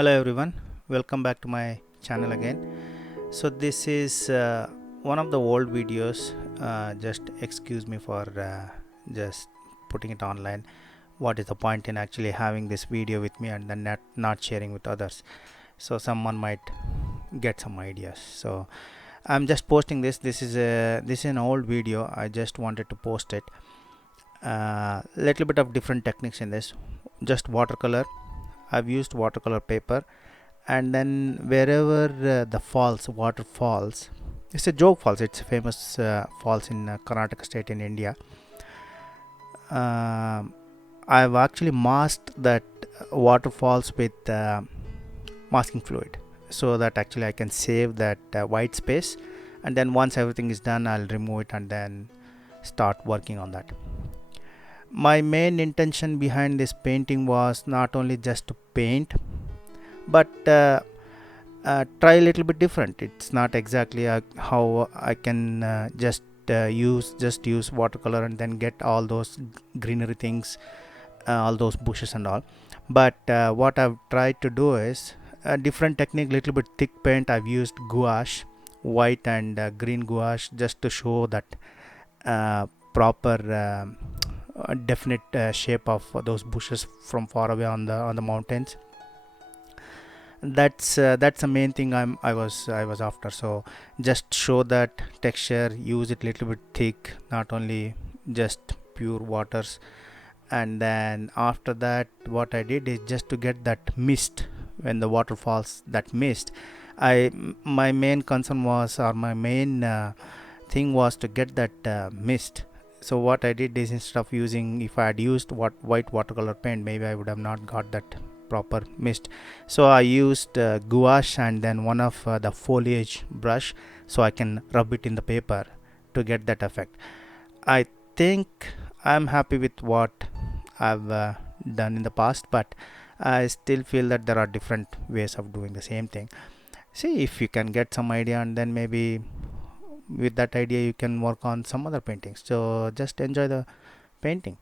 Hello everyone, welcome back to my channel again. So this is one of the old videos. Just excuse me for just putting it online. What is the point in actually having this video with me and then not sharing with others? So someone might get some ideas. So I'm just posting this. This is an old video. I just wanted to post it. Little bit of different techniques in this. Just watercolor. I've used watercolor paper, and then wherever the water falls, it's a Jog Falls. It's a famous falls in Karnataka State in India. I've actually masked that waterfalls with masking fluid, so that actually I can save that white space, and then once everything is done, I'll remove it and then start working on that. My main intention behind this painting was not only just to paint, but try a little bit different. It's not exactly how I can use watercolor and then get all those greenery things, all those bushes and all. But what I've tried to do is a different technique, little bit thick paint. I've used gouache, white and green gouache, just to show that proper definite shape of those bushes from far away on the mountains. That's the main thing I was after. So just show that texture, use it little bit thick, not only just pure waters. And then after that, what I did is just to get that mist when the water falls, that mist. My main concern was, or my main thing was to get that mist. So what I did is, instead of using, if I had used white watercolor paint, maybe I would have not got that proper mist. So I used gouache and then one of the foliage brush, so I can rub it in the paper to get that effect. I think I'm happy with what I've done in the past, but I still feel that there are different ways of doing the same thing. See if you can get some idea, and then maybe with that idea you can work on some other paintings. So just enjoy the painting.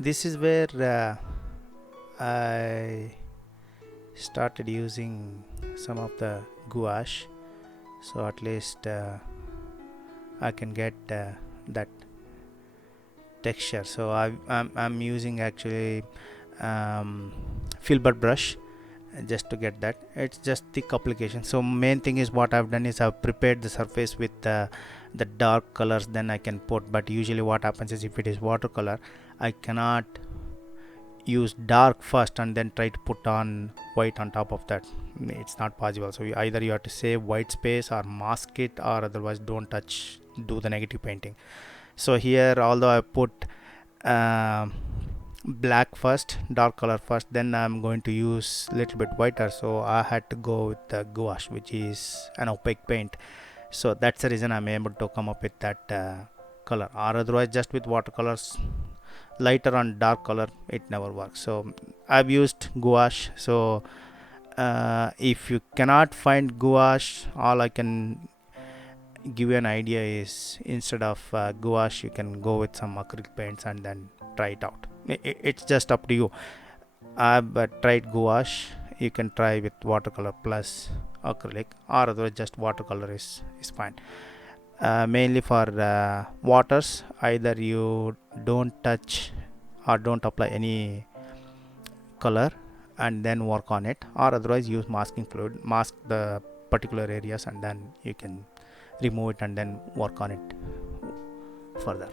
This is where I started using some of the gouache, so at least I can get that texture. So I'm using actually filbert brush just to get that. It's just thick application. So main thing is what I've done is I've prepared the surface with the dark colors, then I can put. But usually what happens is if it is watercolor, I cannot use dark first and then try to put on white on top of that. It's not possible. So either you have to save white space or mask it, or otherwise don't touch, do the negative painting. So here, although I put black first, dark color first, then I'm going to use little bit whiter, so I had to go with the gouache, which is an opaque paint. So that's the reason I'm able to come up with that color, or otherwise just with watercolors, lighter and dark color, it never works. So I've used gouache. So if you cannot find gouache, all I can give you an idea is instead of gouache, you can go with some acrylic paints and then try it out. It's just up to you. I've tried gouache. You can try with watercolor plus acrylic, or otherwise just watercolor is fine. Mainly for waters, either you don't touch or don't apply any color and then work on it, or otherwise use masking fluid, mask the particular areas, and then you can remove it and then work on it further.